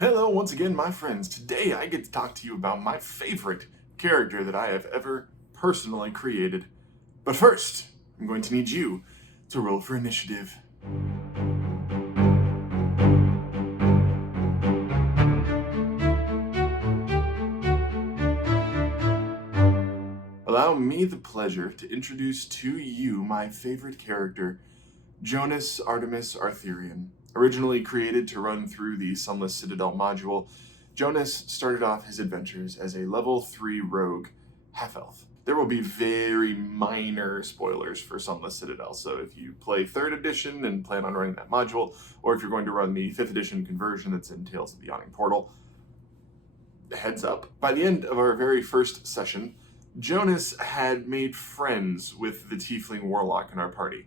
Hello once again, my friends. Today I get to talk to you about my favorite character that I have ever personally created. But first, I'm going to need you to roll for initiative. Allow me the pleasure to introduce to you my favorite character, Jonas Artemis Arthurian. Originally created to run through the Sunless Citadel module, Jonas started off his adventures as a level 3 rogue half-elf. There will be very minor spoilers for Sunless Citadel, so if you play 3rd edition and plan on running that module, or if you're going to run the 5th edition conversion that's in Tales of the Yawning Portal, heads up. By the end of our very first session, Jonas had made friends with the tiefling warlock in our party,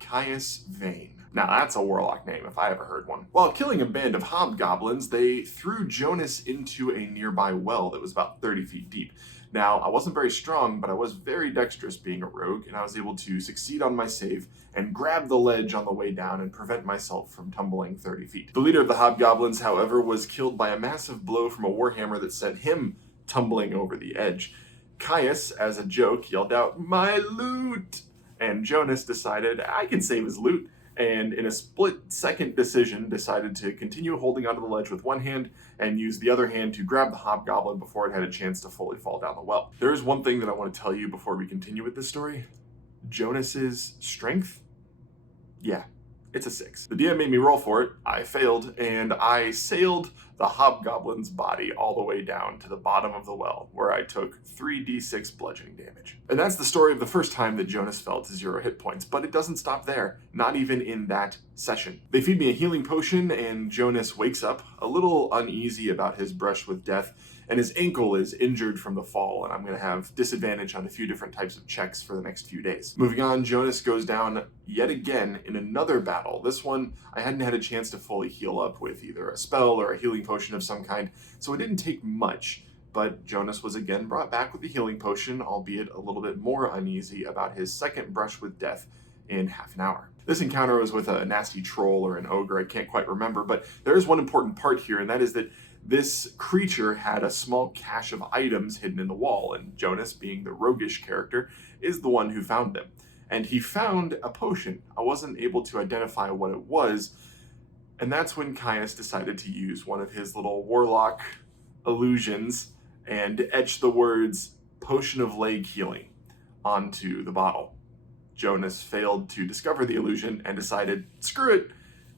Caius Vane. Now that's a warlock name if I ever heard one. While killing a band of hobgoblins, they threw Jonas into a nearby well that was about 30 feet deep. Now, I wasn't very strong, but I was very dexterous being a rogue, and I was able to succeed on my save and grab the ledge on the way down and prevent myself from tumbling 30 feet. The leader of the hobgoblins, however, was killed by a massive blow from a warhammer that sent him tumbling over the edge. Caius, as a joke, yelled out, "My loot!" And Jonas decided, I can save his loot, and in a split-second decision decided to continue holding onto the ledge with one hand and use the other hand to grab the hobgoblin before it had a chance to fully fall down the well. There is one thing that I want to tell you before we continue with this story. Jonas's strength? Yeah, it's a 6. The DM made me roll for it, I failed, and I sailed the hobgoblin's body all the way down to the bottom of the well, where I took 3d6 bludgeoning damage. And that's the story of the first time that Jonas fell to 0 hit points, but it doesn't stop there, not even in that session. They feed me a healing potion, and Jonas wakes up, a little uneasy about his brush with death, and his ankle is injured from the fall, and I'm going to have disadvantage on a few different types of checks for the next few days. Moving on, Jonas goes down yet again in another battle. This one, I hadn't had a chance to fully heal up with either a spell or a healing potion of some kind, so it didn't take much, but Jonas was again brought back with the healing potion, albeit a little bit more uneasy about his second brush with death in half an hour. This encounter was with a nasty troll or an ogre, I can't quite remember, but there is one important part here, and that is that this creature had a small cache of items hidden in the wall, and Jonas, being the roguish character, is the one who found them. And he found a potion. I wasn't able to identify what it was, and that's when Caius decided to use one of his little warlock illusions and etch the words "Potion of Leg Healing" onto the bottle. Jonas failed to discover the illusion and decided, screw it,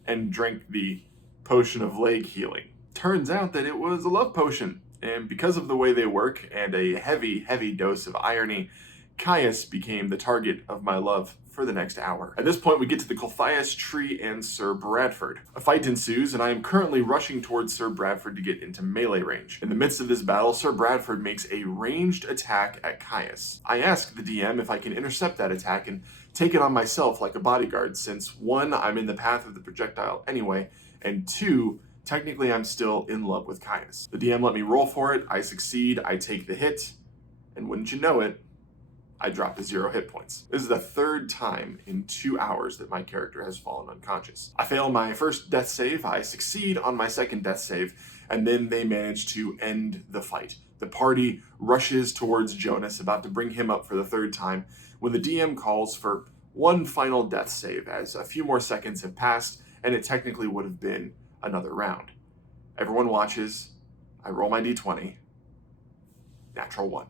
and drank the Potion of Leg Healing. Turns out that it was a love potion, and because of the way they work and a heavy dose of irony, Caius became the target of my love for the next hour. At this point, we get to the Colthias tree and Sir Bradford. A fight ensues, and I am currently rushing towards Sir Bradford to get into melee range. In the midst of this battle, Sir Bradford makes a ranged attack at Caius. I ask the DM if I can intercept that attack and take it on myself like a bodyguard, since 1, I'm in the path of the projectile anyway, and 2, technically I'm still in love with Caius. The DM let me roll for it, I succeed, I take the hit, and wouldn't you know it, I drop to 0 hit points. This is the 3rd time in 2 hours that my character has fallen unconscious. I fail my first death save, I succeed on my second death save, and then they manage to end the fight. The party rushes towards Jonas, about to bring him up for the 3rd time, when the DM calls for one final death save, as a few more seconds have passed, and it technically would have been another round. Everyone watches, I roll my d20, natural 1.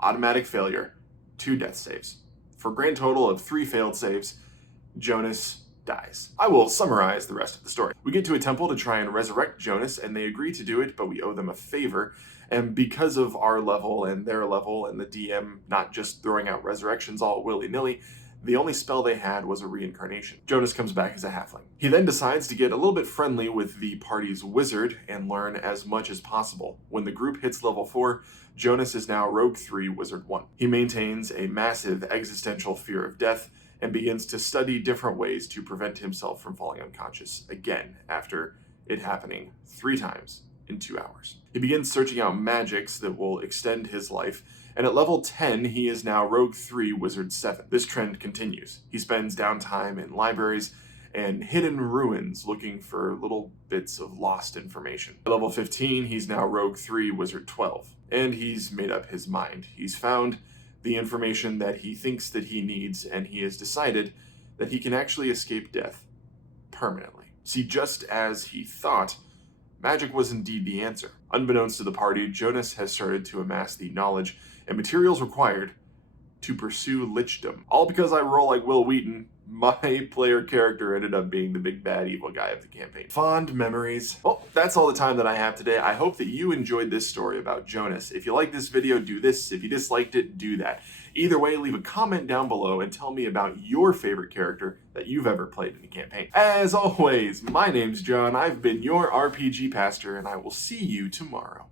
Automatic failure, 2 death saves. For a grand total of 3 failed saves, Jonas dies. I will summarize the rest of the story. We get to a temple to try and resurrect Jonas, and they agree to do it, but we owe them a favor. And because of our level and their level, and the DM not just throwing out resurrections all willy-nilly, the only spell they had was a reincarnation. Jonas comes back as a halfling. He then decides to get a little bit friendly with the party's wizard and learn as much as possible. When the group hits level 4, Jonas is now Rogue 3, Wizard 1. He maintains a massive existential fear of death and begins to study different ways to prevent himself from falling unconscious again after it happening 3 times in 2 hours. He begins searching out magics that will extend his life, and at level 10, he is now Rogue 3, Wizard 7. This trend continues. He spends downtime in libraries and hidden ruins looking for little bits of lost information. At level 15, he's now Rogue 3, Wizard 12, and he's made up his mind. He's found the information that he thinks that he needs, and he has decided that he can actually escape death permanently. See, just as he thought, magic was indeed the answer. Unbeknownst to the party, Jonas has started to amass the knowledge and materials required to pursue lichdom. All because I roll like Will Wheaton, my player character ended up being the big bad evil guy of the campaign. Fond memories. Well, that's all the time that I have today. I hope that you enjoyed this story about Jonas. If you liked this video, do this. If you disliked it, do that. Either way, leave a comment down below and tell me about your favorite character that you've ever played in a campaign. As always, my name's John. I've been your RPG pastor, and I will see you tomorrow.